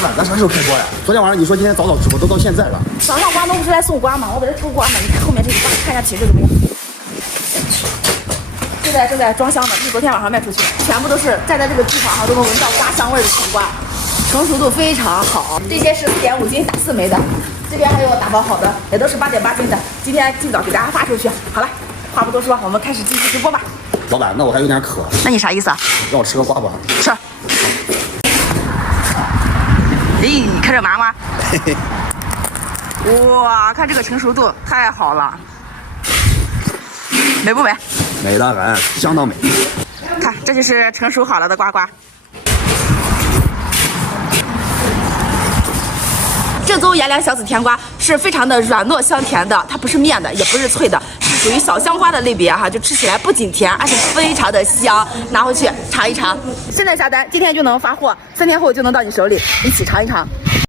老板，咱啥时候开锅呀？昨天晚上你说今天早直播，都到现在了。早上瓜农不是来送瓜吗？我给他抽瓜呢。你看后面这个瓜，看一下品质怎么样？正在装箱呢，是昨天晚上卖出去的，全部都是站在这个地方上都能闻到瓜香味的甜瓜，成熟度非常好。这些是4.5斤打4枚的，这边还有打包好的，也都是8.8斤的。今天尽早给大家发出去。好了，话不多说，我们开始继续直播吧。老板，那我还有点渴，那你啥意思啊？让我吃个瓜吧。吃。咦，看这麻吗？嘿嘿。哇，看这个成熟度太好了，美不美？美得很，相当美。看，这就是成熟好了的瓜瓜。正宗颜良小紫甜瓜是非常的软糯香甜的，它不是面的，也不是脆的，是属于小香瓜的类别哈，就吃起来不仅甜，而且非常的香。拿回去尝一尝，现在下单，今天就能发货，3天后就能到你手里，一起尝一尝。